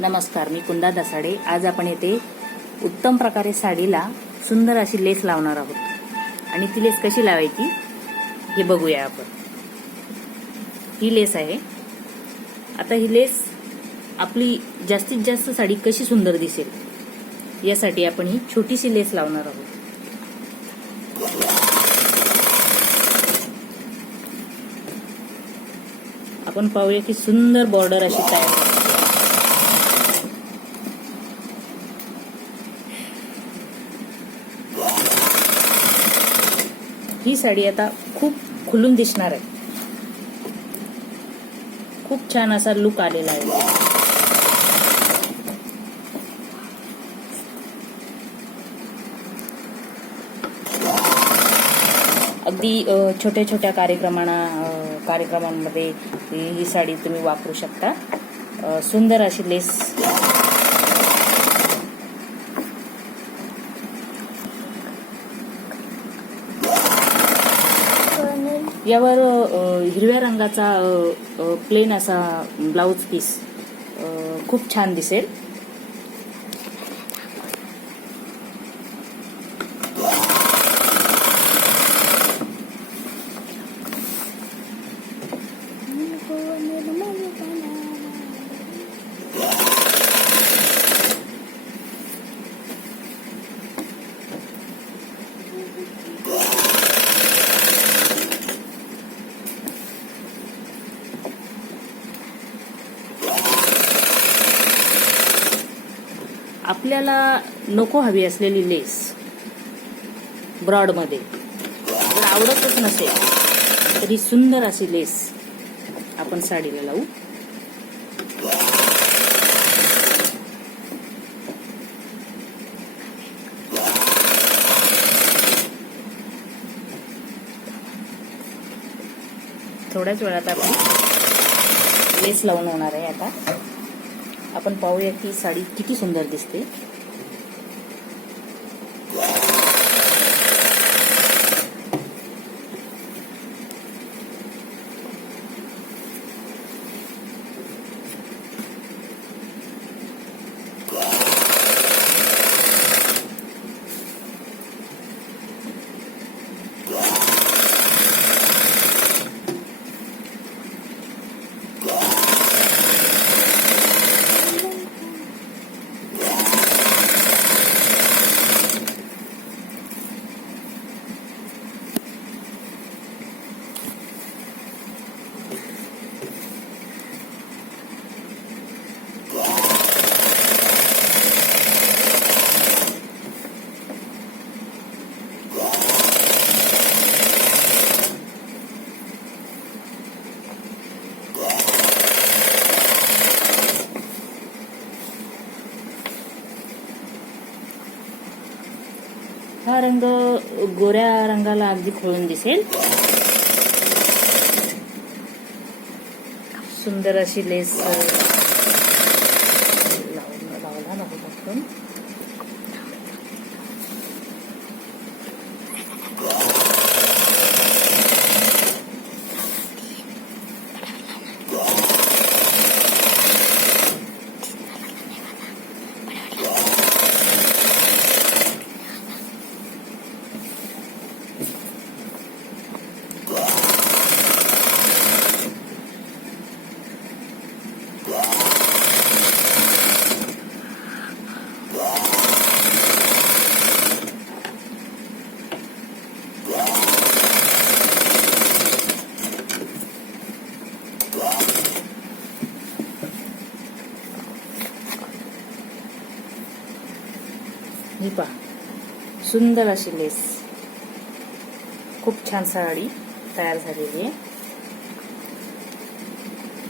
नमस्कार, मी कुंदा दसाडे। आज आपण येथे उत्तम प्रकारे साडीला सुंदर अशी लेस लावणार आहोत आणि ती लेस कशी लावायची हे बघूया आपण। ही लेस आहे। आता ही लेस आपली जास्तीत जास्त साडी कशी सुंदर दिसेल यासाठी आपण ही छोटीशी लेस लावणार आहोत। आपण पाहूया की सुंदर बॉर्डर अशी तयार होते। ही साडी आता खूप खुलून दिसणार आहे। खूप छान असा लुक आलेला आहे। अगदी छोट्या छोट्या कार्यक्रमांमध्ये ही साडी तुम्ही वापरू शकता। सुंदर अशी लेस यावर हिरव्या रंगाचा प्लेन असा ब्लाउज पीस खूप छान दिसेल। आपल्याला नको हवी असलेली लेस ब्रॉड मध्ये जर आवडतच नसेल तरी सुंदर अशी लेस आपण साडीला लावू। थोड्याच वेळात आपण लेस लावून होणार आहे। आता आपण पाहूया की साडी किती सुंदर दिसते। हा रंग गोऱ्या रंगाला अगदी खोळून दिसेल। सुंदर अशी लेस लावला नको आपण। ही पहा सुंदर अशी लेस, खूप छान साडी तयार झालेली आहे।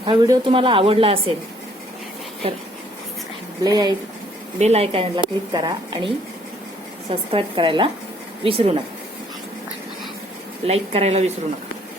हा व्हिडिओ तुम्हाला आवडला असेल तर बेल आयकॉनला क्लिक करा आणि सबस्क्राईब करायला विसरू नका, लाईक करायला विसरू नका।